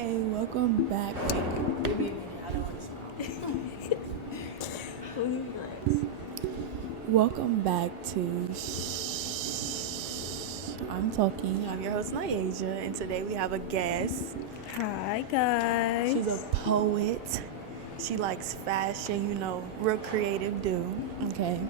Okay, welcome back. Give me a minute. I don't want to smile. Welcome back to I'm talking. I'm your host, Neveah, and today we have a guest. Hi guys. She's a poet. She likes fashion, real creative dude. Okay.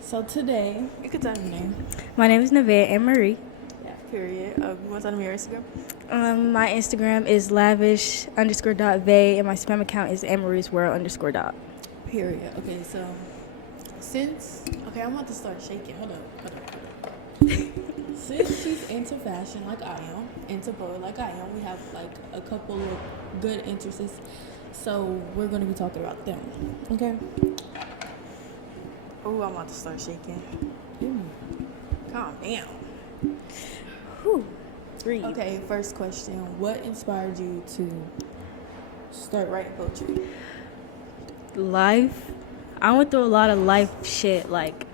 So today, you can tell me your name. My name is Neveah and Marie. Yeah, period. You want to tell me your Instagram? My Instagram is lavish_.vay and my spam account is amariesworld_. Period. Okay, so I'm about to start shaking. Hold up. Since she's into fashion like I am, into poet like I am, we have like a couple of good interests. So we're gonna be talking about them. Okay. Oh, I'm about to start shaking. Calm down. Whew. Breathe. Okay, first question. What inspired you to start writing poetry? Life. I went through a lot of life shit, like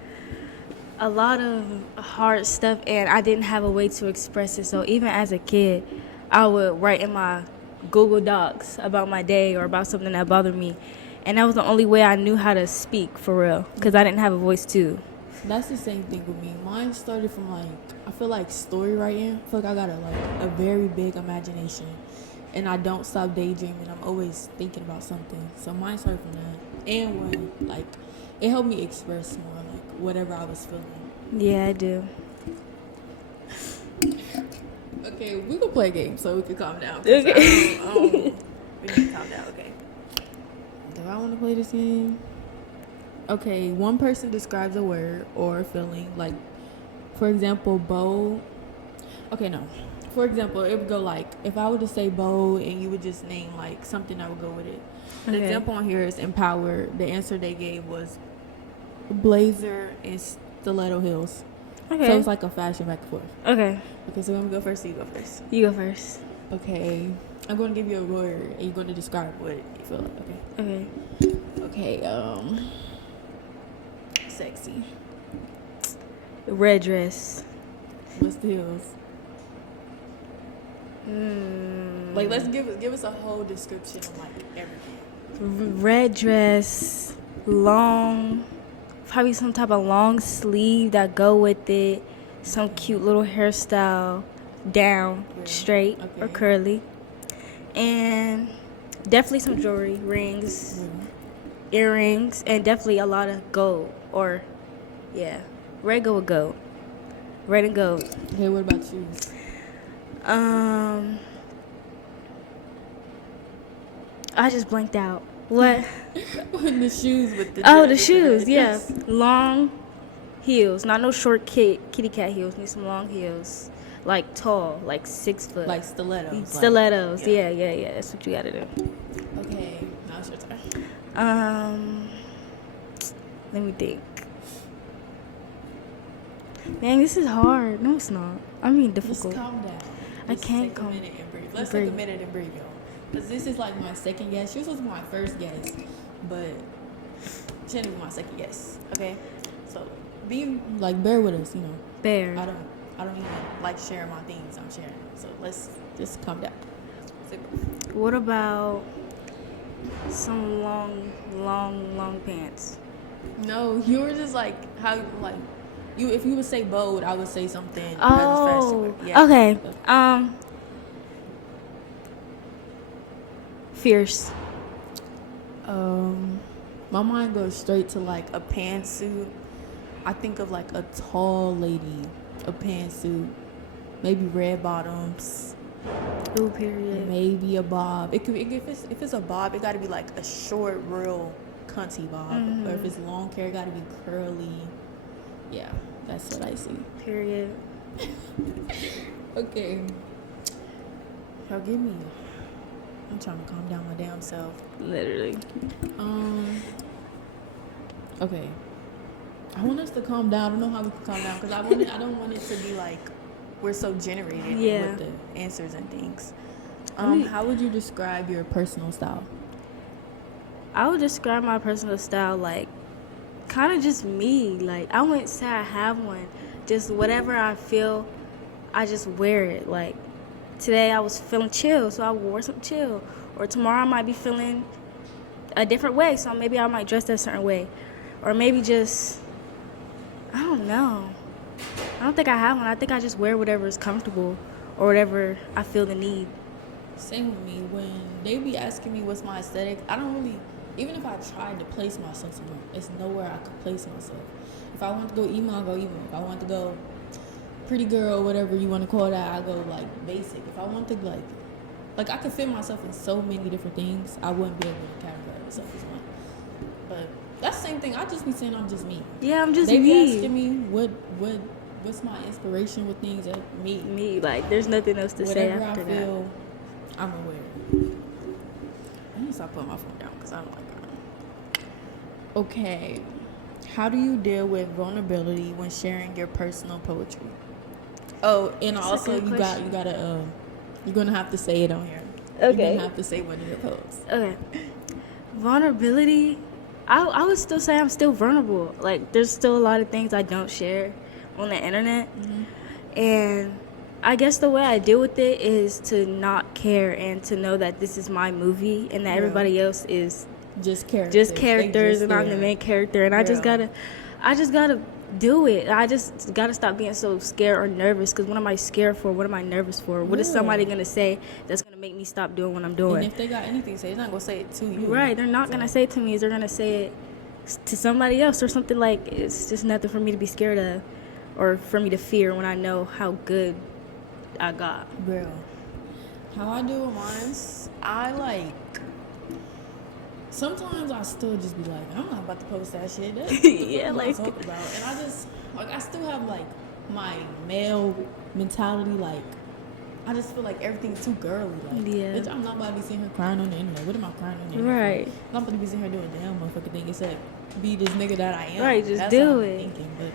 a lot of hard stuff, and I didn't have a way to express it. So even as a kid, I would write in my Google Docs about my day or about something that bothered me. And that was the only way I knew how to speak for real, because I didn't have a voice too. That's the same thing with me. Mine started from I feel like story writing. I feel like I got a very big imagination, and I don't stop daydreaming. I'm always thinking about something. So mine started from that, and when it helped me express more whatever I was feeling. Yeah, I do. Okay, we can play a game so we can calm down. Okay. We need to calm down. Okay. Do I want to play this game? Okay, one person describes a word or a feeling. Like, for example, bold. Okay, no. For example, it would go if I were to say bold and you would just name something that would go with it. The example on here is empowered. The answer they gave was blazer and stiletto heels. Okay. So it's like a fashion back and forth. Okay. Okay, so I'm going to go first, or you go first? You go first. Okay. I'm going to give you a word and you're going to describe what you feel like, okay? Okay. Okay, sexy. Red dress. What's the heels? Let's give us a whole description of everything. Red dress, long, probably some type of long sleeve that go with it, some cute little hairstyle, down, straight or curly, and definitely some jewelry, rings, earrings, and definitely a lot of gold red go with gold, red and gold. Okay, what about shoes? I just blanked out. What? The shoes with the the shoes, yeah. Long heels. Not no short kitty cat heels. Need some long heels. Like tall, like 6 foot. Like stilettos. Stilettos, yeah. That's what you gotta do. Okay, now it's your turn. Let me think. Man, this is hard. No, it's not. I mean, difficult. Just calm down. I can't calm. Take a minute and breathe. Let's take a minute and breathe, y'all. Because this is my second guess. Yours was my first guess, but she didn't be my second guess. Okay, so be bear with us, Bear. I don't even sharing my things. I'm sharing. So let's just calm down. What about some long pants? No, you were just how you. If you would say bold, I would say something. Oh, yeah. Okay. Fierce. My mind goes straight to a pantsuit. I think of a tall lady, a pantsuit, maybe red bottoms. Ooh, period. Maybe a bob. If it's a bob, it got to be a short, real cunty bob. Mm-hmm. Or if it's long hair, it got to be curly. Yeah, that's what I see. Period. Okay. Forgive me. I'm trying to calm down my damn self. Literally. Okay. I want us to calm down. I don't know how we can calm down because I don't want it to be we're so generated with the answers and things. How would you describe your personal style? I would describe my personal style kind of just me. I wouldn't say I have one. Just whatever I feel, I just wear it. today I was feeling chill, so I wore some chill. Or tomorrow I might be feeling a different way, so maybe I might dress that certain way. Or maybe just, I don't know. I don't think I have one. I think I just wear whatever is comfortable or whatever I feel the need. Same with me. When they be asking me what's my aesthetic, I don't really, even if I tried to place myself somewhere, it's nowhere I could place myself. If I want to go emo, I'll go emo. If I want to go pretty girl, whatever you want to call that, I'll go like basic. If I want to like I could fit myself in so many different things, I wouldn't be able to categorize myself as one. But that's the same thing. I just be saying I'm just me. Yeah, I'm just they me. They be asking me what's my inspiration with things that me. Like there's nothing else to say after I feel, that. I'm aware. I need to stop putting my phone down because I don't like that. Okay, how do you deal with vulnerability when sharing your personal poetry? Oh, and that's also you're gonna have to say it on here. Okay. You're gonna have to say one of your posts. Okay. Vulnerability. I would still say I'm still vulnerable. Like there's still a lot of things I don't share on the internet, and I guess the way I deal with it is to not care and to know that this is my movie and that everybody else is just characters and I'm the main character, and I just gotta do it. I just gotta stop being so scared or nervous, because what am I scared for? What am I nervous for? What is somebody gonna say that's gonna make me stop doing what I'm doing? And if they got anything to say, they're not gonna say it to you. Right, they're not gonna say it to me. They're gonna say it to somebody else or something. Like, it's just nothing for me to be scared of or for me to fear when I know how good I got. Bro, how I do with mine, sometimes I still just be like, I'm not about to post that shit. That's yeah, like talk about. And I just I still have my male mentality. I just feel like everything's too girly. Bitch, I'm not about to be sitting here crying on the internet. What am I crying on the internet? Right. I'm not about to be sitting here doing a damn motherfucking thing except be this nigga that I am. Right, just That's do how it. I'm thinking, but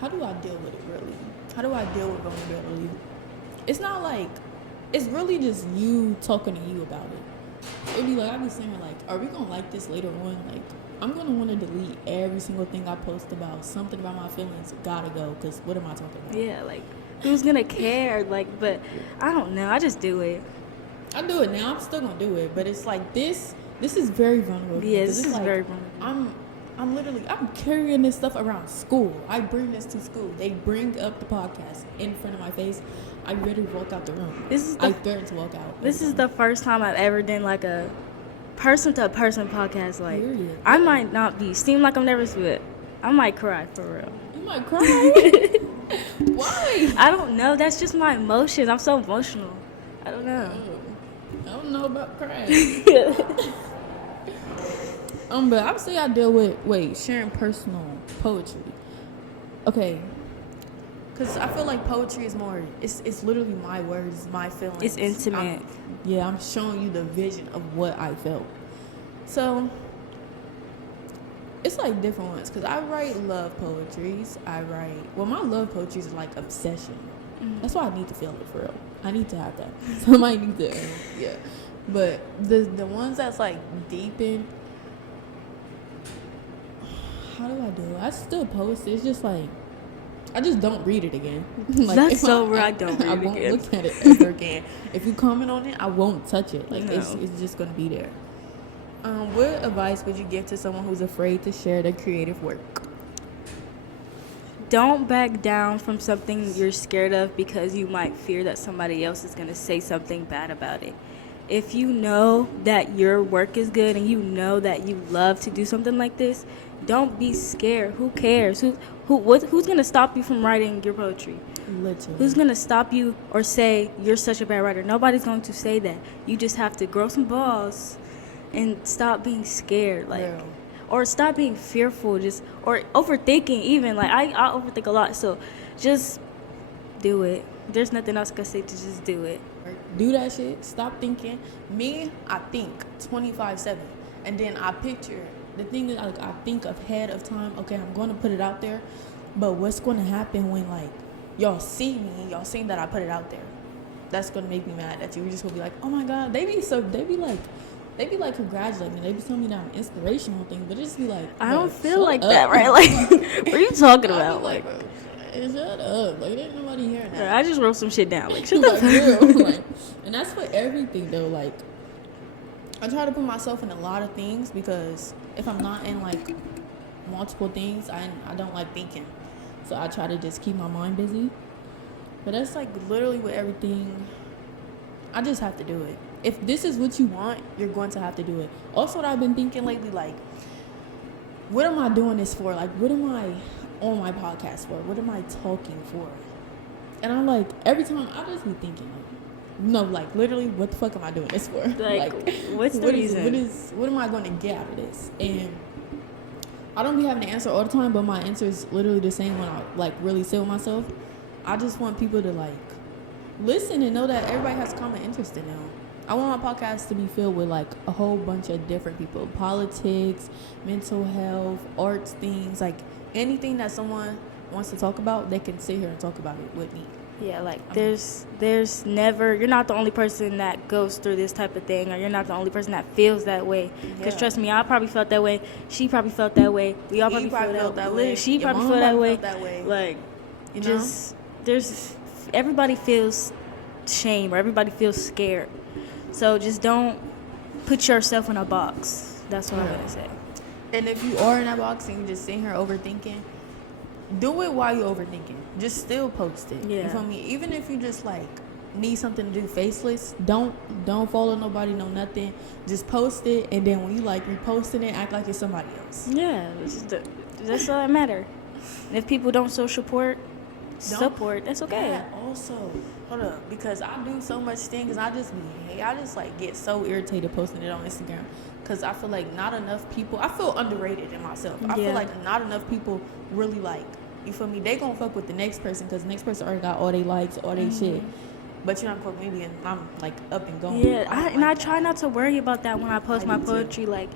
how do I deal with it really? How do I deal with vulnerability? It's not it's really just you talking to you about it. It'd be I be saying are we gonna like this later on? I'm gonna want to delete every single thing I post about something about my feelings. Gotta go, because what am I talking about? Yeah, who's gonna care? But I don't know. I just do it. I do it now. I'm still gonna do it, but it's this. This is very vulnerable. Yeah, this is very vulnerable. I'm carrying this stuff around school. I bring this to school. They bring up the podcast in front of my face. I ready to walk out the room. I threaten to walk out. This is the first time I've ever done a person-to-person podcast. Period. I might not seem like I'm nervous, but I might cry for real. You might cry? Why? I don't know. That's just my emotions. I'm so emotional. I don't know. I don't know about crying. But I would say I deal with sharing personal poetry. Okay. Because I feel like poetry is more, it's literally my words, my feelings. It's intimate. I'm showing you the vision of what I felt. So, it's different ones. Because I write love poetries. My love poetries are obsession. Mm-hmm. That's why I need to feel it for real. I need to have that. Somebody needs to, yeah. But the ones that's deep in, how do I do it? I still post it. It's just I just don't read it again. That's so where I don't read it again. I won't look at it ever again. If you comment on it, I won't touch it. No. It's just going to be there. What advice would you give to someone who's afraid to share their creative work? Don't back down from something you're scared of because you might fear that somebody else is going to say something bad about it. If you know that your work is good and you know that you love to do something like this, don't be scared. Who cares? Who's going to stop you from writing your poetry? Literally. Who's going to stop you or say you're such a bad writer? Nobody's going to say that. You just have to grow some balls and stop being scared. Or stop being fearful, or overthinking even. I overthink a lot, so just do it. There's nothing else I can say to just do it. Do that shit. Stop thinking. Me, I think 25/7, and then I picture. The thing is, I think ahead of time. Okay, I'm going to put it out there, but what's going to happen when y'all see me? Y'all see that I put it out there? That's going to make me mad at you. You're just going to be oh my god. They be congratulating me. They be telling me that I'm inspirational thing, but it just be I don't feel like that, right? What are you talking about? Shut up. Like, ain't nobody hearing that. I just wrote some shit down. Like, shut the Like, fuck real. up. Like, and that's for everything, though. Like, I try to put myself in a lot of things because if I'm not in, like, multiple things, I don't like thinking. So I try to just keep my mind busy. But that's, like, literally with everything. I just have to do it. If this is what you want, you're going to have to do it. Also, what I've been thinking lately, like, what am I doing this for? Like, what am I on my podcast for? What am I talking for? And I'm like, every time I just be thinking, like, no, like, literally, what the fuck am I doing this for? Like what's the reason? What am I going to get out of this? And I don't be having an answer all the time, but my answer is literally the same when I, like, really sit with myself. I just want people to, like, listen and know that everybody has common interest in them. I want my podcast to be filled with, like, a whole bunch of different people. Politics, mental health, arts things. Like, anything that someone wants to talk about, they can sit here and talk about it with me. Yeah, like, there's never... You're not the only person that goes through this type of thing, or you're not the only person that feels that way. Because trust me, I probably felt that way. She probably felt that way. We all probably felt that way. She probably felt that way. Like, you just... There's... Everybody feels shame, or everybody feels scared. So just don't put yourself in a box. That's what I'm going to say. And if you are in that box and you just sitting here overthinking, do it while you're overthinking. Just still post it. Yeah. You feel me? Even if you just, like, need something to do faceless, don't follow nobody, no nothing. Just post it, and then when you, like, reposting it, act like it's somebody else. Yeah. That's all that matter. And if people don't support, that's okay. Yeah, also, hold up, because I do so much things, I just like get so irritated posting it on Instagram, because I feel like not enough people, I feel underrated in myself. I feel like not enough people really, like, you feel me, they gonna fuck with the next person, because the next person already got all they likes, all they shit, but you're not fuck with me, and I'm, like, up and going. Yeah, I try not to worry about that when I post my poetry. Like,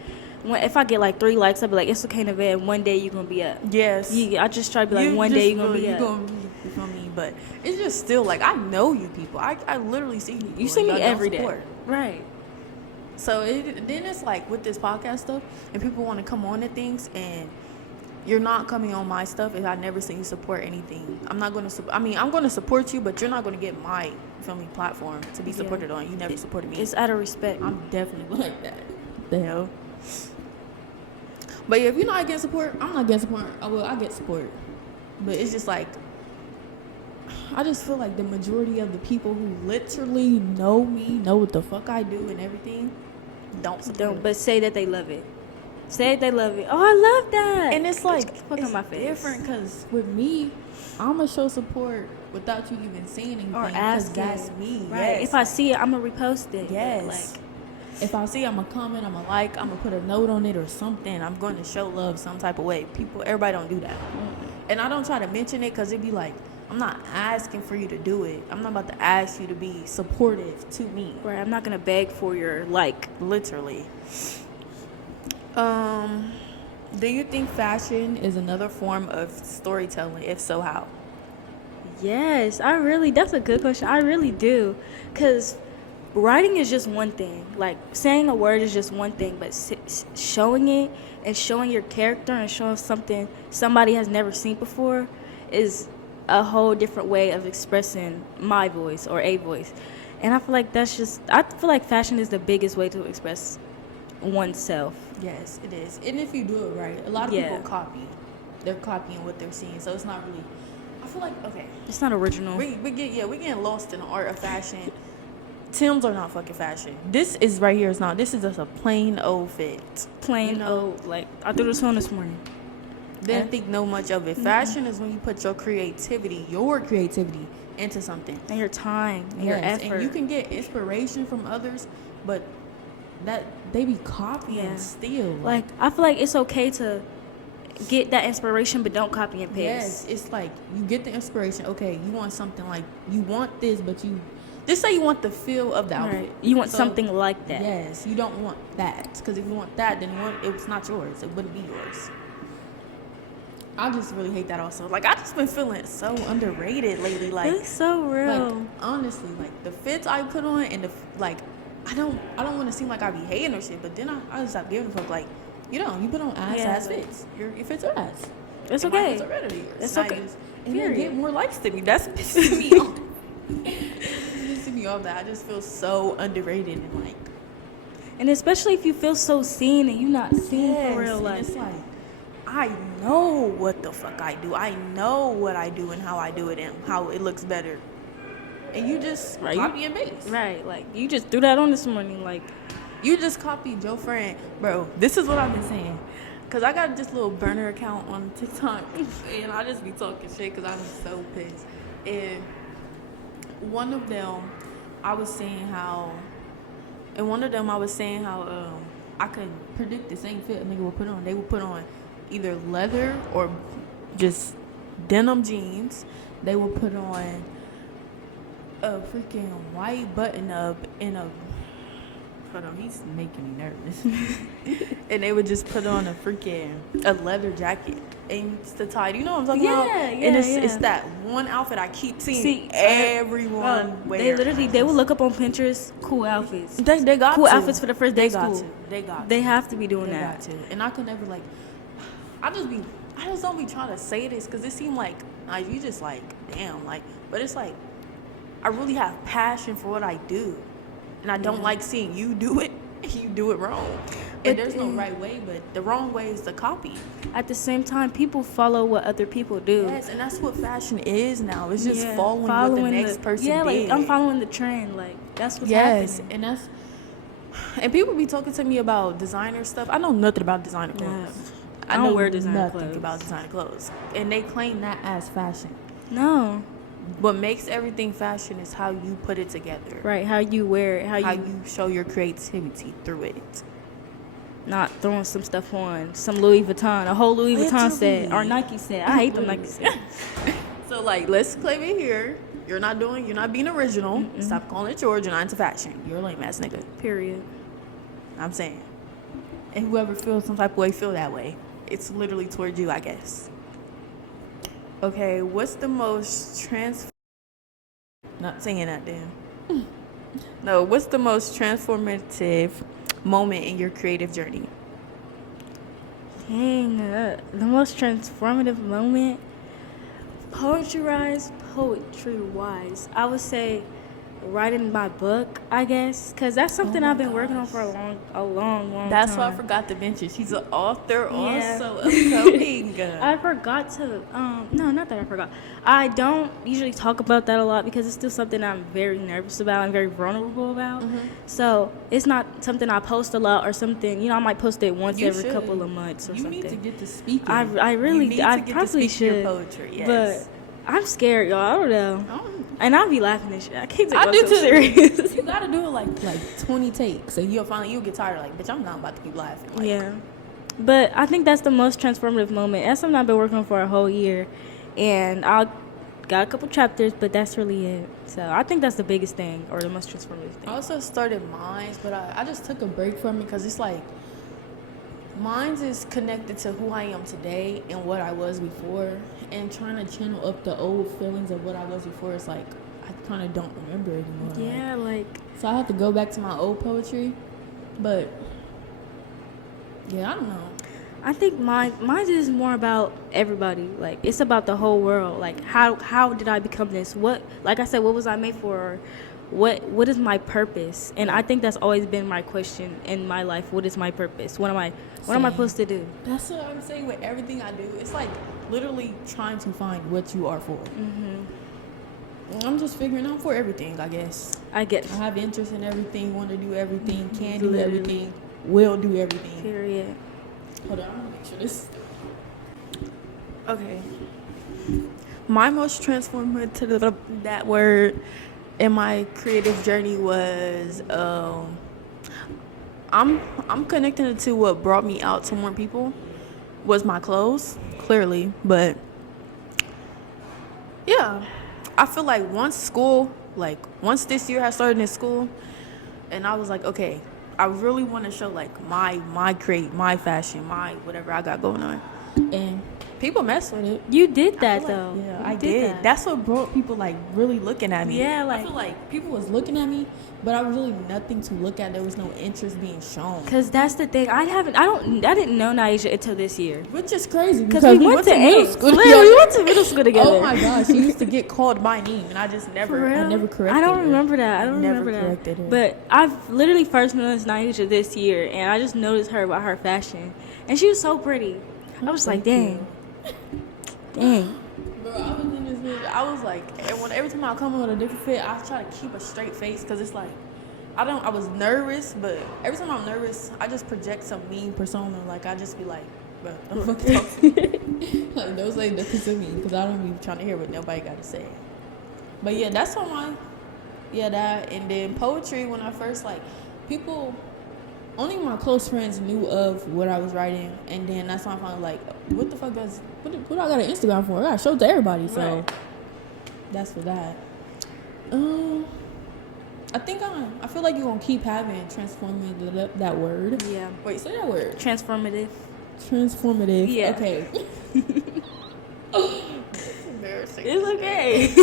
if I get, like, 3 likes, I'll be like, it's okay, Neveah, and one day you're gonna be up. Yes. I just try to be like, one day you're gonna be up. You feel me? But it's just still, like, I know you people. I literally see you. You see me every day. Right. So then it's like with this podcast stuff, and people want to come on to things, and you're not coming on my stuff if I never seen you support anything. I'm not going to I'm going to support you, but you're not going to get my, you feel me, platform to be supported on. You never supported me. It's out of respect. I'm definitely like that. The hell? But yeah, if you're not getting support, I'm not getting support. I get support. But it's just like, I just feel like the majority of the people who literally know me, know what the fuck I do and everything, don't support it. But say that they love it. Say they love it. Oh, I love that. And it's like, it's my face. Different, because with me, I'm going to show support without you even saying anything. Or asking. That's me. Right. Yes. If I see it, I'm going to repost it. Yes. Like, if I see, I'm going to comment, I'm going to like, I'm going to put a note on it or something. I'm going to show love some type of way. Everybody don't do that. And I don't try to mention it because it'd be like, I'm not asking for you to do it. I'm not about to ask you to be supportive to me. Right. I'm not going to beg for your like. Literally. Do you think fashion is another form of storytelling? If so, how? Yes, that's a good question. I really do. Because writing is just one thing. Like, saying a word is just one thing. But showing it and showing your character and showing something somebody has never seen before is a whole different way of expressing my voice or a voice. And I feel like fashion is the biggest way to express oneself. Yes, it is. And if you do it right, a lot of people copy. They're copying what they're seeing. So it's not really, I feel like, okay, it's not original. We getting lost in the art of fashion. Timbs are not fucking fashion. This is right here. This is just a plain old fit. Plain old, like, I threw this on this morning. Didn't think no much of it. Fashion is when you put your creativity into something. And your time and your effort. And you can get inspiration from others, but that they be copying still. Like, I feel like it's okay to get that inspiration, but don't copy and paste. Yes, it's like you get the inspiration. Okay, you want something like, you want this, but you just say you want the feel of the outfit. Right. You want something like that. Yes, you don't want that, because if you want that, then it's not yours. It wouldn't be yours. I just really hate that also. Like, I just been feeling so underrated lately. Like, it's so real. Like, honestly, like, the fits I put on and I don't want to seem like I be hating or shit, but then I just stop giving a fuck. Like, you put on ass fits. Your fits are ass. It's and okay. My fits are better than yours. It's and okay. and they get more likes than me. That's pissing me off. It's pissing me off that I just feel so underrated and like. And especially if you feel so seen and you're not seen for real, like it's like I know what the fuck I do. I know what I do and how I do it and how it looks better. And you just copy and paste. Right, like you just threw that on this morning, like you just copied your friend. Bro, this is what I've been saying. Cause I got this little burner account on TikTok and I just be talking shit cause I'm so pissed. And one of them I was saying how I could predict the same fit a nigga would put on. They would put on either leather or just denim jeans. They would put on a freaking white button up in a. Hold on, he's making me nervous. And they would just put on a leather jacket and it's the tie. You know what I'm talking about? And it's that one outfit I keep seeing everyone wear. They will look up on Pinterest cool outfits. They got cool to. outfits for the first day of school. They have to be doing that. Got to. And I could never like. I just don't be trying to say this because it seemed like you just like damn like, but it's like I really have passion for what I do, and I don't like seeing you do it. You do it wrong. And there's no right way, but the wrong way is to copy. At the same time, people follow what other people do. Yes, and that's what fashion is now. It's just following what the next person did. Yeah, like I'm following the trend. Like that's what's happening. And people be talking to me about designer stuff. I know nothing about designer clothes. I don't wear designer clothes. About designer clothes. And they claim that as fashion. No. What makes everything fashion is how you put it together. Right, how you wear it, how you show your creativity through it. Not throwing some stuff on, some Louis Vuitton, a whole Louis Vuitton set, or Nike set. I hate them Nike sets. So, like, let's claim it here. You're not being original. Mm-mm. Stop calling it yours. You're not into fashion. You're a lame ass nigga. Period. I'm saying. And whoever feels some type of way, feel that way. It's literally towards you, I guess. Okay, what's the most Not saying that, damn. No, what's the most transformative moment in your creative journey? Dang, the most transformative moment, poetry-wise, I would say writing my book, I guess, because that's something I've been working on for a long time. That's why I forgot to mention she's an author also upcoming. I forgot to no, not that I forgot. I don't usually talk about that a lot because it's still something I'm very nervous about and very vulnerable about. Mm-hmm. So it's not something I post a lot or something. I might post it once every couple of months or something. You need to get to speaking. I probably should. Your poetry, yes. But I'm scared, y'all. I don't know. And I'll be laughing and shit. I can't take myself serious. You gotta do it like 20 takes, and you'll get tired. Like, bitch, I'm not about to keep laughing. Like, yeah, but I think that's the most transformative moment. That's something I've been working on for a whole year, and I got a couple chapters, but that's really it. So I think that's the biggest thing, or the most transformative thing. I also started Minds, but I just took a break from it because it's like Minds is connected to who I am today and what I was before, and trying to channel up the old feelings of what I was before. It's like I kind of don't remember anymore. Yeah, like so I have to go back to my old poetry, but yeah, I don't know. I think mine is more about everybody. Like it's about the whole world. Like how did I become this? What, like I said, what was I made for? What is my purpose? And I think that's always been my question in my life. What is my purpose? What am I supposed to do? That's what I'm saying with everything I do. It's like literally trying to find what you are for. Mm-hmm. I'm just figuring out for everything, I guess. I have interest in everything, want to do everything, can do everything, will do everything. Period. Hold on, I'm gonna make sure this. Okay. My most transformative, that word, in my creative journey was I'm connecting it to what brought me out to more people was my clothes, clearly, but yeah, I feel like once this year I started in school and I was like, okay, I really want to show like my fashion, my whatever I got going on. And people mess with it. You did I that feel though. like, yeah, You I did. did. That's what brought people like really looking at me. Yeah, like I feel like people was looking at me, but I was really nothing to look at. There was no interest being shown. Cause that's the thing. I didn't know Naisha until this year. Which is crazy Because we went to middle school. We went to middle school together. Oh my gosh, she used to get called by name, and I just never, I never corrected I don't her. remember that. I don't remember that. Corrected her. But I've literally first noticed Naisha this year, and I just noticed her about her fashion, and she was so pretty. I was like, dang. Bro, I was in this bitch. I was like, every time I come in with a different fit, I try to keep a straight face because it's like, I was nervous, but every time I'm nervous, I just project some mean persona. Like, I just be like, bro, don't fucking talk to me. Like, don't say nothing to me because I don't be trying to hear what nobody got to say. But yeah, that's on my, that. And then poetry, when I first, like, people, only my close friends knew of what I was writing. And then that's when I finally like, what the fuck does, what do I got an Instagram for? I got to show it to everybody. So Right. that's for that. I think I feel like you're going to keep having transformative, that word. Yeah. Wait, say that word. Transformative. Transformative. Yeah. Okay. It's embarrassing. It's okay.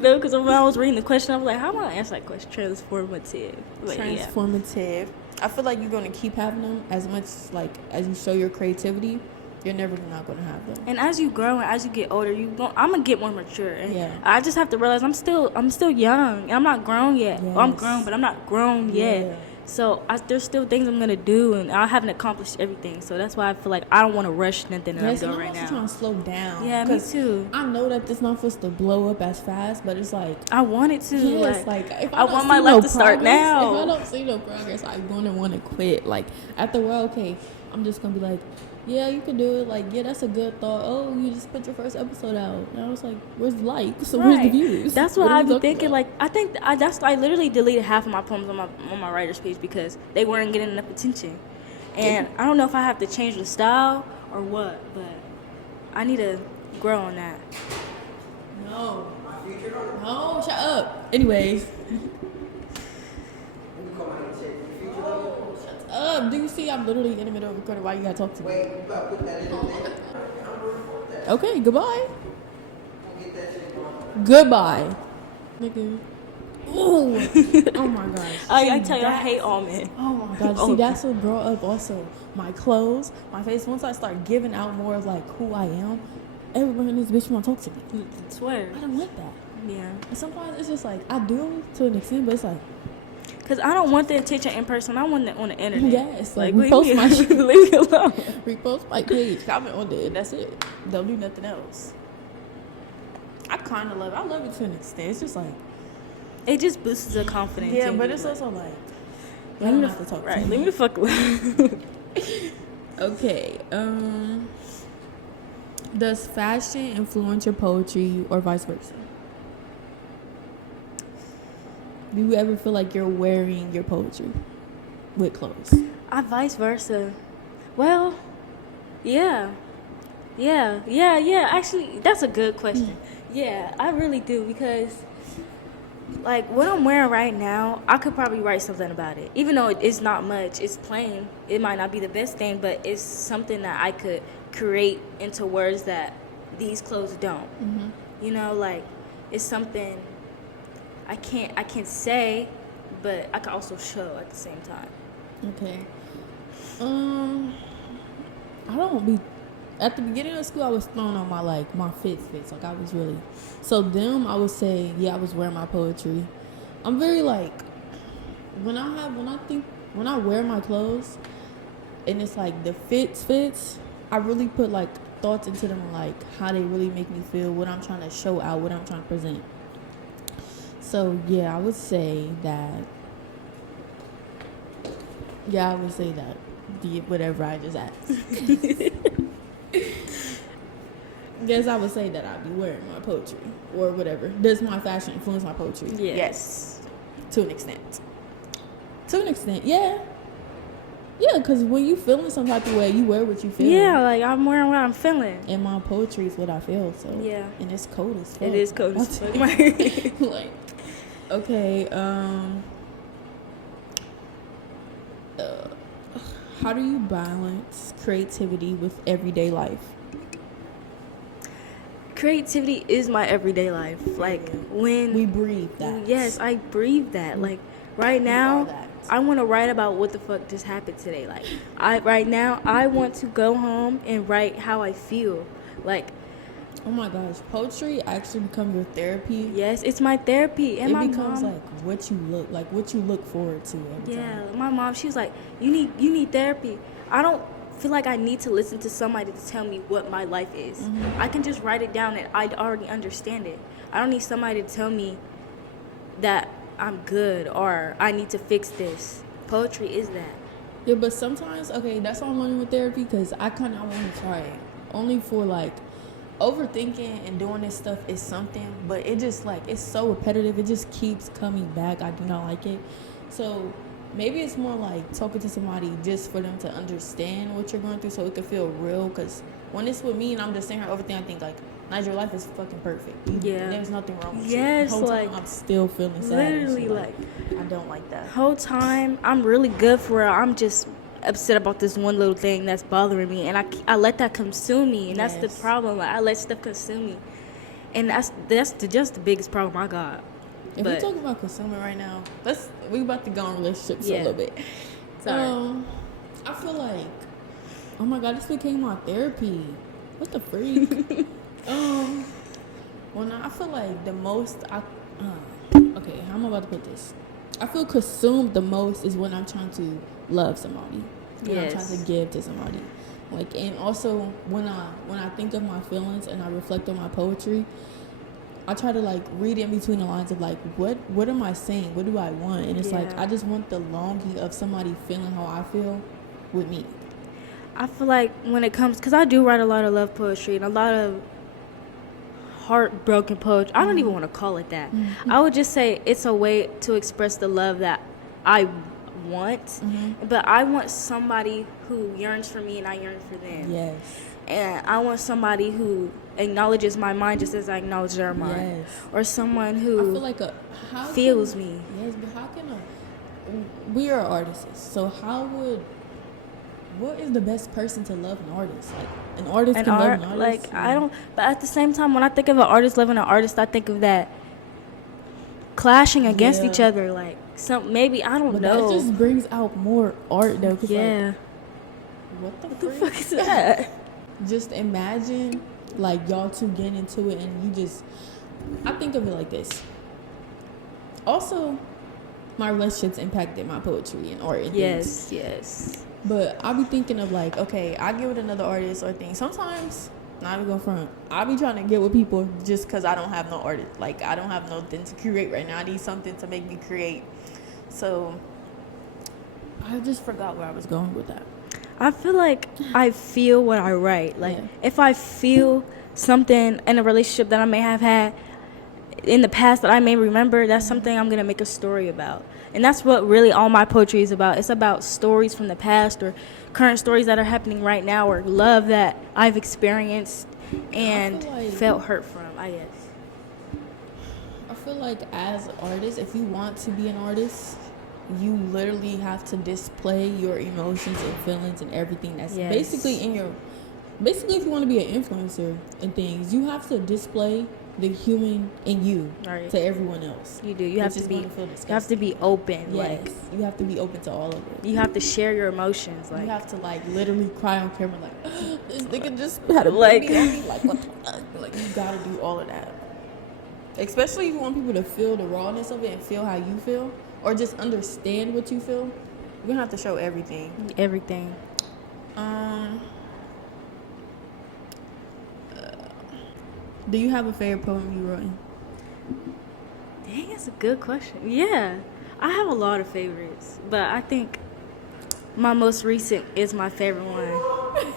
No, because when I was reading the question, I was like, how am I answer that question? Transformative. But Transformative. I feel like you're going to keep having them as much like as you show your creativity. You're never not going to have them. And as you grow and as you get older, I'm gonna get more mature. And Yeah. I just have to realize I'm still young and I'm not grown yet. Yes. Well, I'm grown, but I'm not grown yet. So there's still things I'm gonna do, and I haven't accomplished everything. So that's why I feel like I don't want to rush nothing that I'm doing right I'm now. trying to slow down. Yeah, me too. I know that this not supposed to blow up as fast, but it's like I want it to. yes, like if I want my life to start now. If I don't see no progress, I'm gonna want to quit. Like after a while, okay, I'm just gonna be like, yeah, you can do it. Like, yeah, that's a good thought. Oh, you just put your first episode out. And I was like, where's the likes? So where's the views? That's what I be thinking. About? Like, I literally deleted half of my poems on my writer's page because they weren't getting enough attention. And I don't know if I have to change the style or what, but I need to grow on that. No, shut up. Anyways. Do you see I'm literally in the middle of recording? Why you gotta talk to me? Wait, you gotta put that in there. Okay, goodbye. Goodbye. Nigga. Ooh. Oh my gosh. I tell you, I hate all men. Oh my god. See, that's what brought up also my clothes, my face. Once I start giving out more of like who I am, everybody in this bitch wanna talk to me. I swear. I don't like that. Yeah. And sometimes it's just like I do to an extent, but it's like Because I don't want the attention in person. I want it on the internet. yes, like leave repost me, my shit. leave me alone. Repost my page, comment on it, and that's it. Don't do nothing else. I kind of love it. I love it to an extent. It's just like It just boosts the confidence. yeah, in but you, it's like, also like I don't have to talk right. to Leave me the fuck alone. Okay. Does fashion influence your poetry or vice versa? Do you ever feel like you're wearing your poetry with clothes? Vice versa. Well, yeah. Actually, that's a good question. Yeah, I really do because, like, what I'm wearing right now, I could probably write something about it. Even though it's not much, it's plain. It might not be the best thing, but it's something that I could create into words that these clothes don't. Mm-hmm. You know, like, it's something I can't say, but I can also show at the same time. Okay. I don't be. At the beginning of school, I was throwing on my fits. Like I was really. So them, I would say, yeah, I was wearing my poetry. I'm very like, when I wear my clothes, and it's like the fits. I really put like thoughts into them, like how they really make me feel, what I'm trying to show out, what I'm trying to present. So yeah, I would say that. Yeah, I would say that. Whatever I just asked. Guess I would say that I'd be wearing my poetry or whatever. Does my fashion influence my poetry? Yes. To an extent, yeah. Yeah, because when you feeling some type of way, you wear what you feel. Yeah, like I'm wearing what I'm feeling. And my poetry is what I feel, so. Yeah. And it's cold as fuck. It is cold as fuck. Like, okay, How do you balance creativity with everyday life? Creativity is my everyday life. Like when We breathe that. Yes, I breathe that. Like right are now, that. I want to write about what the fuck just happened today. Like right now, I want to go home and write how I feel. Like, Oh my gosh, poetry actually becomes your therapy. yes, it's my therapy. And It my becomes mom, like what you look forward to every yeah, time. my mom, she was like, you need therapy. I don't feel like I need to listen to somebody to tell me what my life is. I can just write it down and I already understand it. I don't need somebody to tell me that I'm good or I need to fix this. Poetry is that. Yeah, but sometimes, okay, that's why I'm learning with therapy, because I kind of want to try it. Only for like overthinking and doing this stuff is something, but it just like it's so repetitive. It just keeps coming back. I do not like it. So maybe it's more like talking to somebody just for them to understand what you're going through, so it can feel real. Because when it's with me and I'm just saying everything, I think like, Nigel, your life is fucking perfect. Yeah. There's nothing wrong with Yes, you. The whole like, time I'm still feeling sad. literally, So, like, I don't like that. whole time I'm really good for it. I'm just upset about this one little thing that's bothering me, and I let that consume me, and that's the Yes. problem. Like, I let stuff consume me, and just the biggest problem I got. If But we're talking about consuming right now, we about to go on relationships a little bit. Sorry. I feel like, oh my god, this became my therapy. What the freak? Well, now I feel like the most okay, how am I about to put this? I feel consumed the most is when I'm trying to love somebody. When I'm trying to give to somebody. Like, and also when I think of my feelings and I reflect on my poetry, I try to like read in between the lines of like what am I saying? What do I want? And it's like I just want the longing of somebody feeling how I feel with me. I feel like when it comes, because I do write a lot of love poetry and a lot of heartbroken poetry. I don't even want to call it that. I would just say it's a way to express the love that I want, but I want somebody who yearns for me and I yearn for them. Yes. And I want somebody who acknowledges my mind just as I acknowledge their mind. Yes. Or someone I who feel like feels me. Yes, but how can we are artists, so what is the best person to love an artist? Like, an artist can love an artist. Like, I don't, but at the same time, when I think of an artist loving an artist, I think of that clashing against each other. Like, maybe, I don't know. That just brings out more art, though. Yeah. Like, what The fuck is that? Just imagine, like, y'all two getting into it, and I think of it like this. Also, my relationships impacted my poetry and art and things. Yes. But I'll be thinking of like, okay, I get with another artist or thing. Sometimes, not even go front, I'll be trying to get with people just because I don't have no artist. Like, I don't have nothing to create right now. I need something to make me create. So, I just forgot where I was going with that. I feel like I feel what I write. Like, if I feel something in a relationship that I may have had in the past that I may remember, that's something I'm going to make a story about. And that's what really all my poetry is about. It's about stories from the past or current stories that are happening right now or love that I've experienced and felt hurt from, I guess. I feel like as artists, if you want to be an artist, you literally have to display your emotions and feelings and everything that's basically if you want to be an influencer and things, you have to display the human in you to everyone else. You do. You have to be open. Yes. Like, you have to be open to all of it. you have to share your emotions. Like, you have to like literally cry on camera like this nigga just had a baby on me. Like, what the fuck? Like, you gotta do all of that. Especially if you want people to feel the rawness of it and feel how you feel, or just understand what you feel. You're gonna have to show everything. Everything. Do you have a favorite poem you wrote? Dang, that's a good question. Yeah, I have a lot of favorites, but I think my most recent is my favorite one.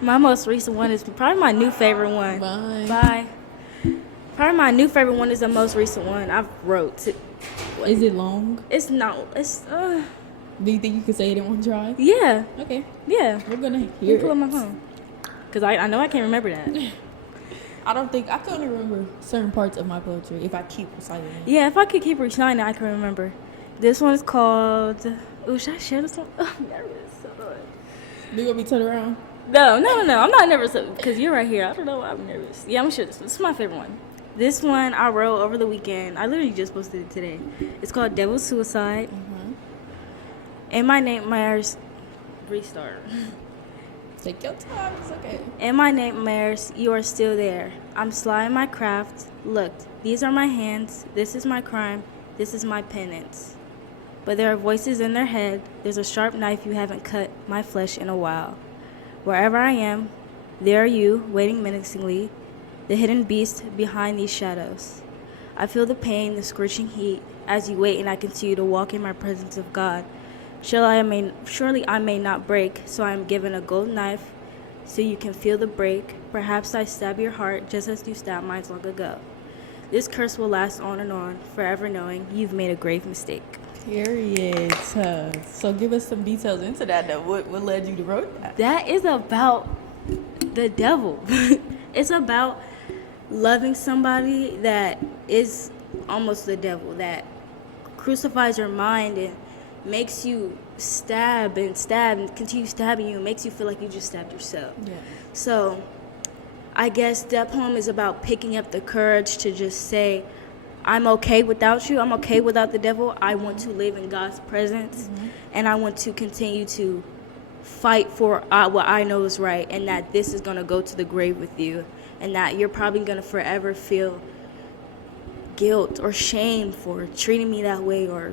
My most recent one is probably my new favorite one. Bye. Probably my new favorite one is the most recent one I've wrote. Is it long? It's not. It's. Do you think you could say it in one try? Yeah. Okay. Yeah. We're gonna hear it. Pull up my phone. Because I know I can't remember that. I can only remember certain parts of my poetry if I keep reciting it. Yeah, if I could keep reciting it, I can remember. This one is called... Ooh, should I share this one? Oh, I'm nervous. You gonna be turned around? No. I'm not nervous because you're right here. I don't know why I'm nervous. Yeah, I'm sure this is my favorite one. This one I wrote over the weekend. I literally just posted it today. It's called Devil's Suicide. Mm-hmm. And my nightmares restart. Take your time. It's okay. In my nightmares, you are still there. I'm sly in my craft. Look, these are my hands. This is my crime. This is my penance. But there are voices in their head. There's a sharp knife you haven't cut my flesh in a while. Wherever I am, there are you, waiting menacingly, the hidden beast behind these shadows. I feel the pain, the scorching heat, as you wait and I continue to walk in my presence of God. Surely I may not break, so I am given a gold knife, so you can feel the break. Perhaps I stab your heart just as you stabbed mine long ago. This curse will last on and on, forever knowing you've made a grave mistake. Period. So give us some details into that though. What led you to write that? That is about the devil. It's about loving somebody that is almost the devil, that crucifies your mind and makes you stab and continue stabbing you, and makes you feel like you just stabbed yourself. Yeah. So I guess that poem is about picking up the courage to just say, I'm okay without you. I'm okay without the devil. I want to live in God's presence, and I want to continue to fight for what I know is right, and that this is going to go to the grave with you, and that you're probably going to forever feel guilt or shame for treating me that way, or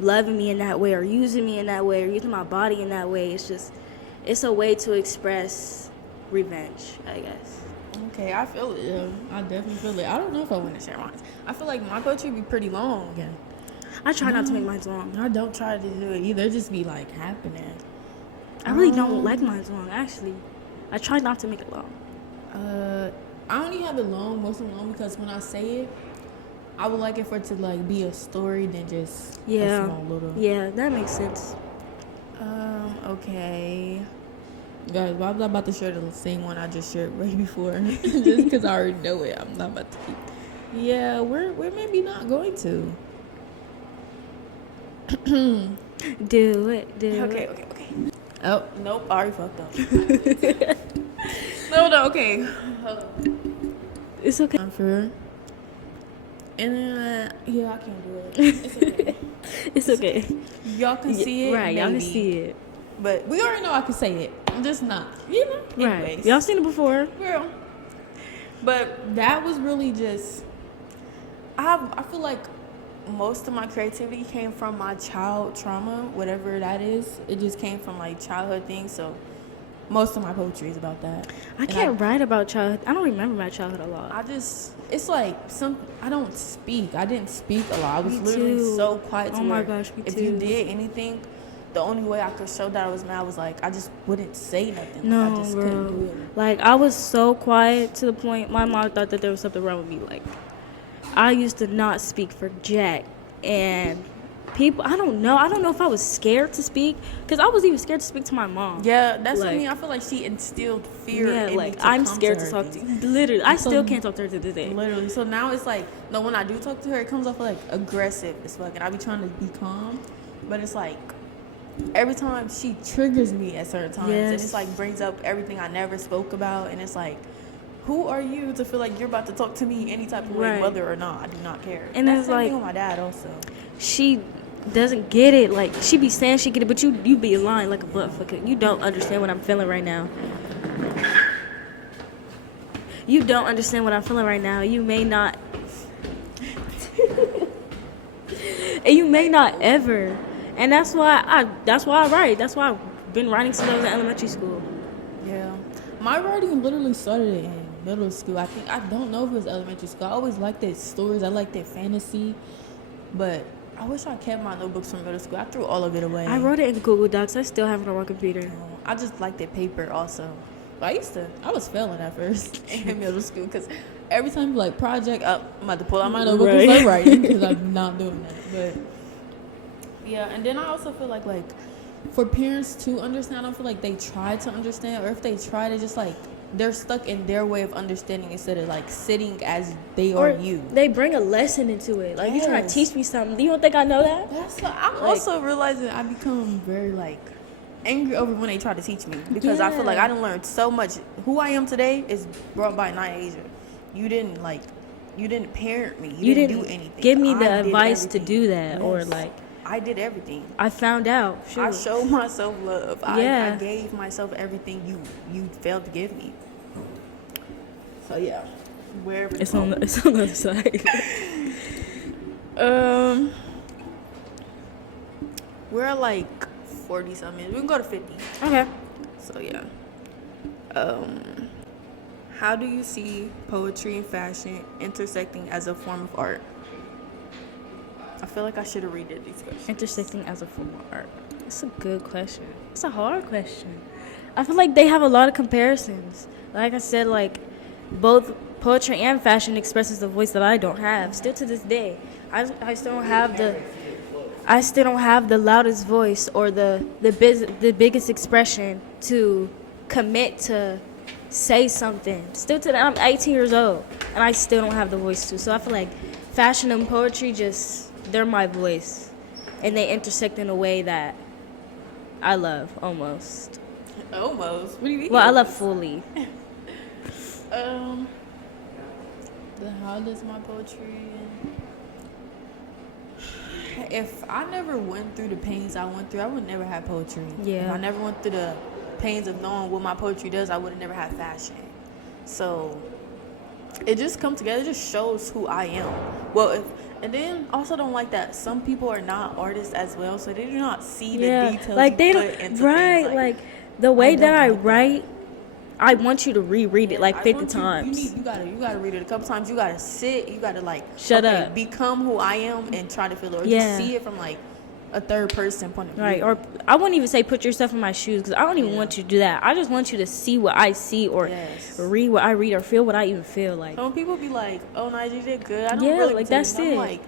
loving me in that way, or using me in that way, or using my body in that way. It's a way to express revenge, I guess. Okay, I feel it. Yeah, I definitely feel it. I don't know if I want to share mine. I feel like my poetry be pretty long. Yeah. I try not to make mine long. I don't try to do it either. It just be like happening. I really don't like mine long, actually. I try not to make it long. I only have it mostly long because when I say it, I would like it for it to like be a story than just a small little. Yeah, that makes sense. Okay. Guys, why was I about to share the same one I just shared right before? Just because I already know it. I'm not about to keep. Yeah, we're maybe not going to. Do it. Okay. Oh, nope. I already fucked up. No, okay. Hold on. It's okay. For and then, yeah, I can't do it. It's okay. It's okay. Y'all can see it. Right, maybe. y'all can see it. But we already know I can say it. I'm just not. You know? Anyways. Right. Y'all seen it before. Girl. But that was really just... I feel like most of my creativity came from my child trauma, whatever that is. It just came from, like, childhood things, so... Most of my poetry is about that. I can't write about childhood. I don't remember my childhood a lot. It's like I don't speak. I didn't speak a lot. I was literally so quiet. Oh my gosh, me too. If you did anything, the only way I could show that I was mad was like I just wouldn't say nothing. No, I just couldn't do it. Like I was so quiet to the point my mom thought that there was something wrong with me. Like I used to not speak for Jack, and people, I don't know if I was scared to speak, because I was even scared to speak to my mom. Yeah, that's like, what I mean. I feel like she instilled fear in like me to I'm come scared to to her talk to you. things. Literally, I still can't talk to her to this day. Literally. So now it's like, no, when I do talk to her, it comes off like aggressive as fuck, and I be trying to be calm, but it's like every time she triggers me at certain times, and it's like brings up everything I never spoke about, and it's like, who are you to feel like you're about to talk to me any type of way, whether or not? I do not care. And that's it's the like thing with my dad also. She doesn't get it. Like she be saying she get it, but you be lying like a motherfucker. You don't understand what I'm feeling right now. You don't understand what I'm feeling right now. You may not, and you may not ever. And that's why I write. That's why I've been writing since I was in elementary school. Yeah, my writing literally started in middle school. I don't know if it was elementary school. I always liked their stories. I liked their fantasy, but I wish I kept my notebooks from middle school. I threw all of it away. I wrote it in Google Docs. I still have it on my computer. I just liked their paper also. I was failing at first in middle school because every time like project up, I'm about to pull out my notebook and start writing because I'm not doing that. But yeah, and then I also feel like for parents to understand, I don't feel like they try to understand, or if they try to just like they're stuck in their way of understanding instead of like sitting as they are you. They bring a lesson into it. Like you trying to teach me something. You don't think I know that? I'm also realizing I become very like angry over when they try to teach me because I feel like I done learned so much. Who I am today is brought by Neveah. You didn't parent me. You didn't do anything. Give me the I did advice to everything. do that, or Yes. like I did everything. I found out. I Shoot. showed myself love. Yeah. I gave myself everything you failed to give me. So yeah, wherever It's on the other side. we're at like 40 something minutes. We can go to 50. Okay. So yeah. How do you see poetry and fashion intersecting as a form of art? I feel like I should have redid these questions. Intersecting as a form of art. It's a good question. It's a hard question. I feel like they have a lot of comparisons. Like I said, like both poetry and fashion expresses the voice that I don't have. Still to this day, I still don't have the loudest voice or the biggest expression to commit to say something. Still to that, I'm 18 years old and I still don't have the voice to. So I feel like fashion and poetry they're my voice, and they intersect in a way that I love almost. Almost. What do you mean? Well, I love fully. How does my poetry? If I never went through the pains I went through, I would never have poetry. Yeah. If I never went through the pains of knowing what my poetry does, I would have never had fashion. So it just comes together. It just shows who I am. Well, and then also don't like that some people are not artists as well, so they do not see the details like they you don't put into right things. like the way that I like that. write. I want you to reread it like 50 times. You gotta read it a couple times. You gotta sit. You gotta like Shut up. Become who I am and try to feel it. Or Yeah. just see it from like a third person point of view. Right, or I wouldn't even say put yourself in my shoes because I don't even want you to do that. I just want you to see what I see or read what I read or feel what I even feel like. Some people be like, "Oh, Nigel, you did good." I don't Yeah, really like, take that's I'm it. like,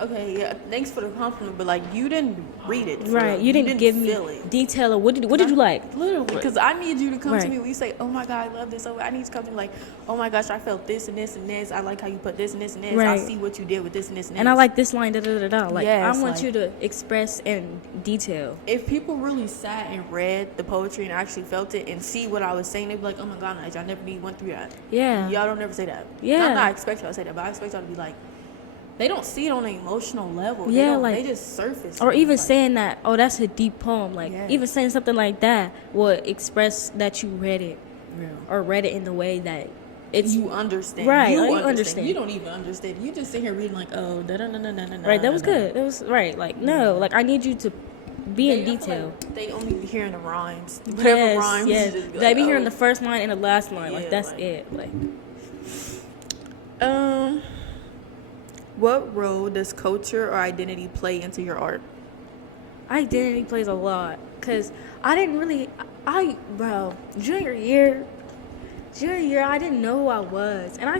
okay, yeah, thanks for the compliment, but like you didn't read it. for Right, real. you didn't give me feel it. detail of what did you like? Literally, because I need you to come to Right. me when you say, "Oh my God, I love this." Oh, I need you to come to me like, "Oh my gosh, I felt this and this and this. I like how you put this and this and this. I Right. see what you did with this and this and this." And I like this line, da da da da. Like Yes, I want like- you to express in detail. If people really sat and read the poetry and actually felt it and see what I was saying, they'd be like, "Oh my God, Nigel, I never went through that." Yeah. Y'all don't never say that. Yeah. Not that I expect y'all to say that, but I expect y'all to be like, they don't see it on an emotional level. Yeah, they just surface. Or it. even Like, saying that, oh, that's a deep poem. Like Yes. even saying something like that will express that you read it real. or read it in the way that it's You understand. Right, You like, you understand. understand. You don't even understand. You just sit here reading like, oh, da da da da da da. right. That was good. That was right. Like no, like I need you to be in I feel detail. like they only be hearing the rhymes. Whatever Yes, rhymes. yes. Just be They like, be hearing oh. the first line and the last line. Like Yeah, that's like- it. Like What role does culture or identity play into your art? identity plays a lot because I didn't really. Bro, junior year, I didn't know who I was, and I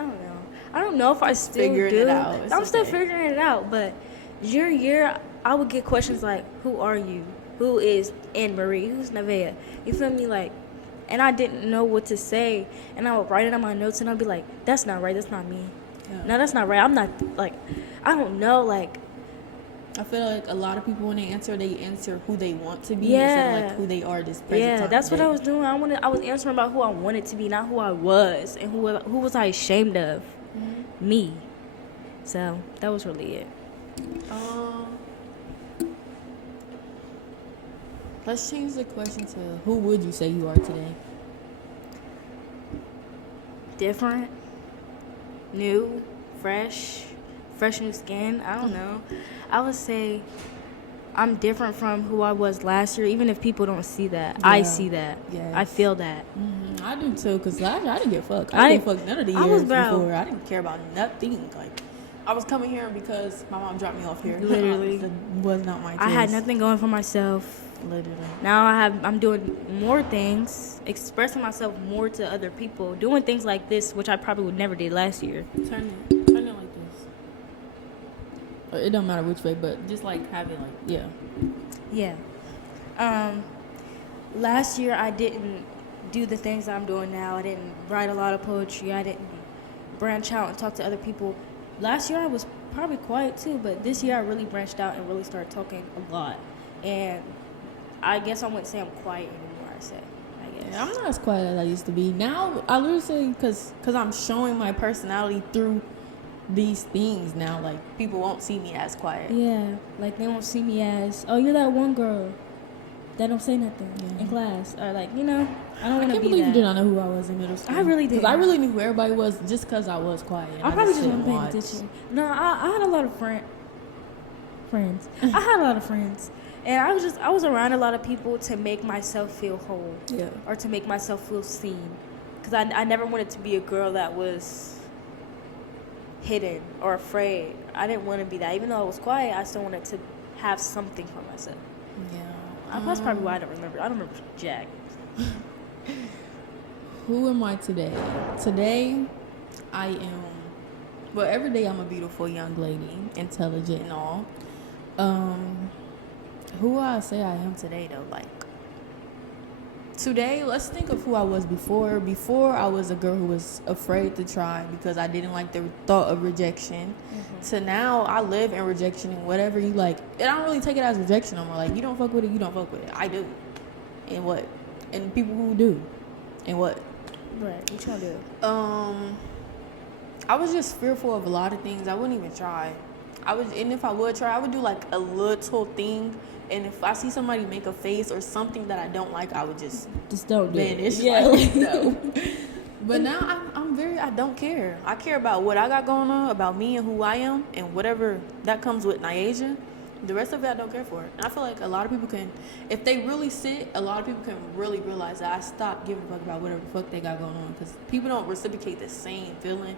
don't know. I don't know if I still Figuring do. it out. It's I'm still okay. figuring it out, but junior year, I would get questions like, "Who are you? Who is Anne Marie? Who's Neveah?" You feel me? Like, and I didn't know what to say, and I would write it on my notes, and I'd be like, "That's not right. That's not me. Yeah. No, that's not right. I'm not like, I don't know, like." I feel like a lot of people when they answer who they want to be Yeah. instead of like who they are this present Yeah, time. that's what I was doing. I was answering about who I wanted to be, not who I was, and who was I ashamed of, me. So that was really it. Let's change the question to who would you say you are today? Different, new, fresh new skin. I don't know. I would say I'm different from who I was last year, even if people don't see that. I Yeah. see that. Yes. I feel that. I do too, because last year I didn't get fucked. I I didn't fuck none of the I years was brown. before. I didn't care about nothing. Like, I was coming here because my mom dropped me off here. Literally. That was not my choice. I had nothing going for myself. Literally. Now I'm doing more things, expressing myself more to other people, doing things like this, which I probably would never did last year. Turn it like this. Or it don't matter which way, but just like have it like, yeah. Yeah. Last year I didn't do the things I'm doing now. I didn't write a lot of poetry. I didn't branch out and talk to other people. Last year I was probably quiet too, but this year I really branched out and really started talking a lot. And I guess I wouldn't say I'm quiet anymore. I guess. Yeah, I'm not as quiet as I used to be. Now, I literally say because I'm showing my personality through these things now. Like, people won't see me as quiet. Yeah, like they won't see me as, oh, you're that one girl that don't say nothing in class, or like, I don't I want to can't be believe you that. did not know who I was in middle school. I really did. Because I really knew who everybody was just because I was quiet. I probably just didn't wasn't paying attention. No, I had a lot of friends. I had a lot of friends, and I was around a lot of people to make myself feel whole, or to make myself feel seen, because I never wanted to be a girl that was hidden or afraid. I didn't want to be that. Even though I was quiet, I still wanted to have something for myself. Yeah. That's probably why I don't remember. I don't remember Jack. Who am I today? Today, I am. Well, every day I'm a beautiful young lady, intelligent and all. Who would I say I am today though? Like, today, let's think of who I was before. Before, I was a girl who was afraid to try because I didn't like the thought of rejection. So now I live in rejection, and whatever you like, and I don't really take it as rejection no more. Like, you don't fuck with it, you don't fuck with it. I do. And what? And people who do. And what? Right. What y'all do? I was just fearful of a lot of things. I wouldn't even try. And if I would try, I would do like a little thing. And if I see somebody make a face or something that I don't like, I would just don't do vanish. it. Yeah. Like, no. But now I don't care. I care about what I got going on, about me and who I am, and whatever that comes with Neveah. The rest of it I don't care for. And I feel like a lot of people can, if they really sit, a lot of people can really realize that I stopped giving a fuck about whatever the fuck they got going on, because people don't reciprocate the same feeling.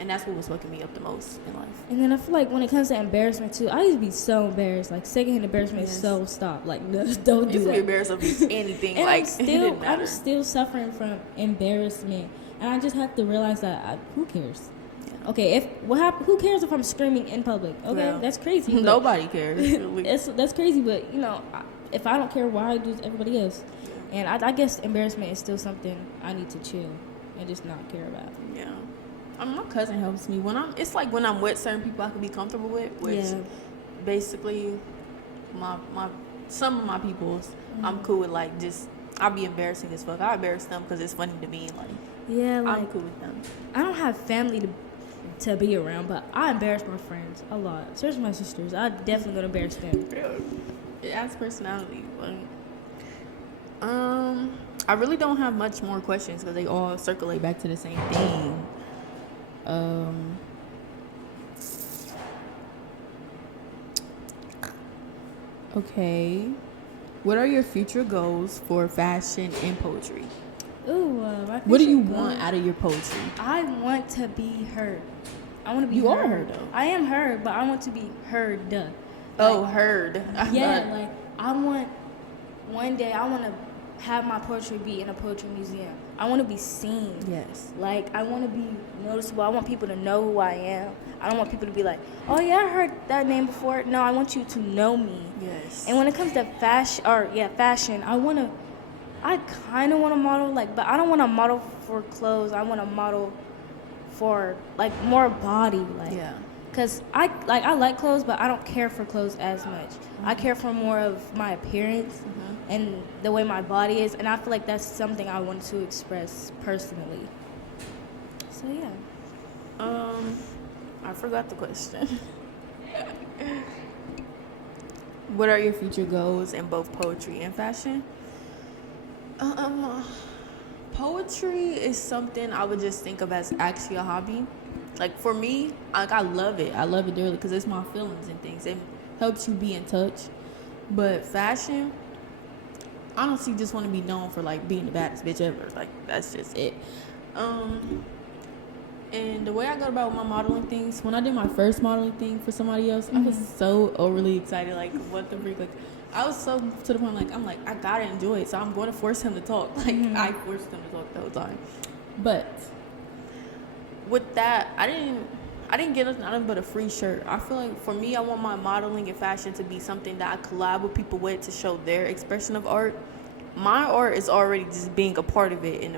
And that's what was fucking me up the most in life. And then I feel like when it comes to embarrassment too, I used to be so embarrassed. Like, secondhand embarrassment is so stop. Like, no, don't do You that. be embarrassed of anything. And like, I'm still suffering from embarrassment, and I just have to realize that who cares? Yeah. Okay, who cares if I'm screaming in public? Okay, well, that's crazy. Nobody cares. Really. That's crazy, but if I don't care, why does everybody else? And I guess embarrassment is still something I need to chill and just not care about. Yeah. My cousin helps me it's like when I'm with certain people I can be comfortable with, which basically some of my peoples I'm cool with. Like, just I'll be embarrassing as fuck. I embarrass them because it's funny to me. Like, I'm cool with them. I don't have family to be around, but I embarrass my friends a lot, especially my sisters. I definitely gonna embarrass them. It adds personality. But I really don't have much more questions because they all circulate back to the same thing. Okay. What are your future goals for fashion and poetry? What do you want out of your poetry? I want to be heard. I want to be You heard. are heard, though. I am heard, but I want to be heard. Heard. Yeah, like, one day I want to have my poetry be in a poetry museum. I want to be seen. Yes. Like, I want to be noticeable. I want people to know who I am. I don't want people to be like, oh yeah, I heard that name before. No, I want you to know me. Yes. And when it comes to fashion, I kind of want to model, like, but I don't want to model for clothes. I want to model for, like, more body, like. Yeah. Cause I like clothes, but I don't care for clothes as much. I care for more of my appearance and the way my body is, and I feel like that's something I want to express personally. So yeah. I forgot the question. What are your future goals in both poetry and fashion? Poetry is something I would just think of as actually a hobby. Like, for me, like, I love it. I love it dearly because it's my feelings and things. It helps you be in touch. But fashion, I honestly just want to be known for, like, being the baddest bitch ever. Like, that's just it. And the way I go about my modeling things, when I did my first modeling thing for somebody else, I was so overly excited. Like, what the freak? Like, I was so to the point, like, I'm like, I gotta enjoy it. So I'm going to force him to talk. Like, I forced him to talk the whole time. But with that, I didn't get nothing but a free shirt. I feel like for me, I want my modeling and fashion to be something that I collab with people with to show their expression of art. My art is already just being a part of it in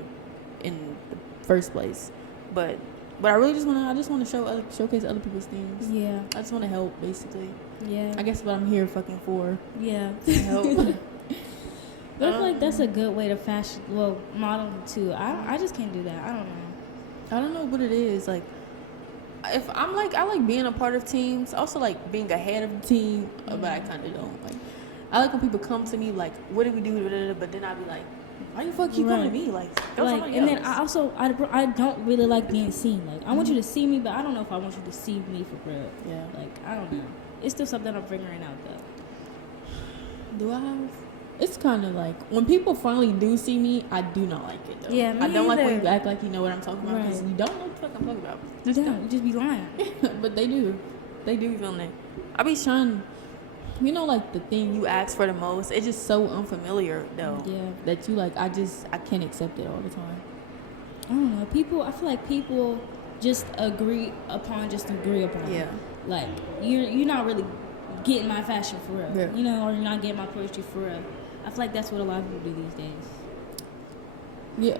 the first place. But I really just want to showcase other people's things. Yeah. I just want to help, basically. Yeah. I guess what I'm here fucking for. Yeah. To help. But I feel like that's a good way to model too. I just can't do that. I don't know. I don't know what it is. Like, if I'm like, I like being a part of teams. I also like being ahead of the team, but I kind of don't. Like, I like when people come to me like, "What do we do?" But then I'd be like, "Why you fuck keep coming to me?" Like, then I don't really like being seen. Like, I want you to see me, but I don't know if I want you to see me for real. Yeah. Like, I don't know. It's still something I'm figuring out though. Do I have? It's kind of like when people finally do see me, I do not like it though. Yeah, me I don't like when either. you act like you know what I'm talking about because Right. you don't know what the fuck I'm talking about. You just be lying. But they do be feeling it. I be trying, you know, like the thing you ask for the most. It's just so unfamiliar though. Yeah. That you like, I can't accept it all the time. I don't know. I feel like people just agree upon. Yeah. Like you're not really getting my fashion for real. Yeah. You know, or you're not getting my poetry for real. I feel like that's what a lot of people do these days. Yeah,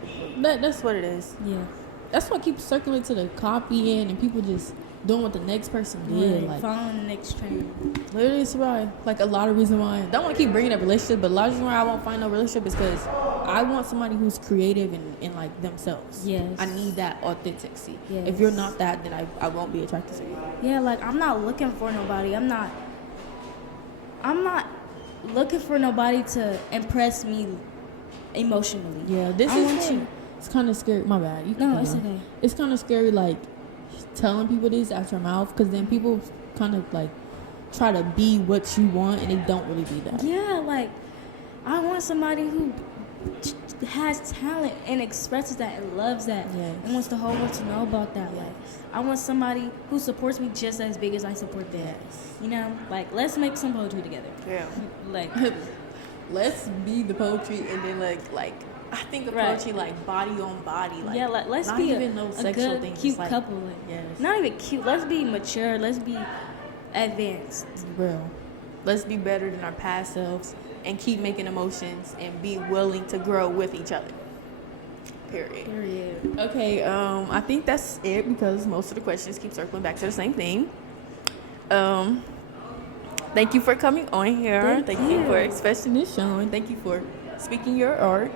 that's what it is. Yeah. That's what keeps circulating to the copying and people just doing what the next person did. Right. Like, Following the next trend. literally, it's why, like, a lot of reason why I don't want to keep bringing up relationship, but a lot of reason why I won't find no relationship is because I want somebody who's creative and like themselves. Yes. I need that authenticity. Yes. If you're not that, then I won't be attracted to you. Yeah, like I'm not looking for nobody. I'm not looking for nobody to impress me emotionally. Yeah, it's kind of scary. My bad. No, it's okay. It's kind of scary, like, telling people this out your mouth because then people kind of, like, try to be what you want and they don't really be that. Yeah, like I want somebody who has talent and expresses that and loves that Yes. and wants the whole world to know about that. Yes. Like I want somebody who supports me just as big as I support them. Yes. You know, like let's make some poetry together. Yeah. Like Let's be the poetry and then like I think of Right. poetry like body on body. Like, yeah, like let's not be even no a sexual good, things. cute Like, couple. Like, yes. not even cute. Let's be mature. Let's be advanced. Real. Let's be better than our past selves and keep making emotions and be willing to grow with each other. Period. Okay, I think that's it because most of the questions keep circling back to the same thing. Thank you for coming on here. Thank you for expressing this show and thank you for speaking your art.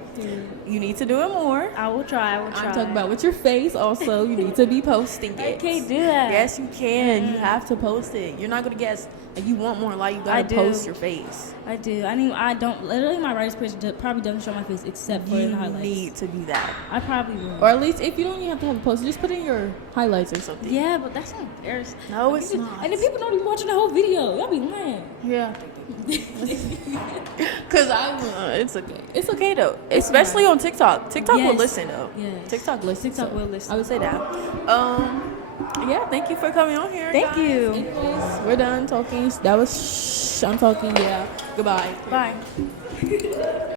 You need to do it more. I will try. I'm talking about with your face also. You need to be posting it. I can't do that. Yes, you can. You have to post it. You're not going to guess. Like, you want more light, you got to post your face. I do. I don't. Literally, my writer's page probably doesn't show my face except for in the highlights. You need to do that. I probably will. Or at least if you don't even have to have a post, just put in your highlights or something. Yeah, but that's not embarrassing. No, it's not. And then people don't even watching the whole video. Y'all be lying. Yeah. Because it's okay. It's okay though. Especially on TikTok. TikTok will listen though. Yes. TikTok listens. TikTok will listen. I would say that. Yeah, thank you for coming on here. Thank you. Anyways, we're done talking. That was I'm talking. Yeah. Goodbye. Bye.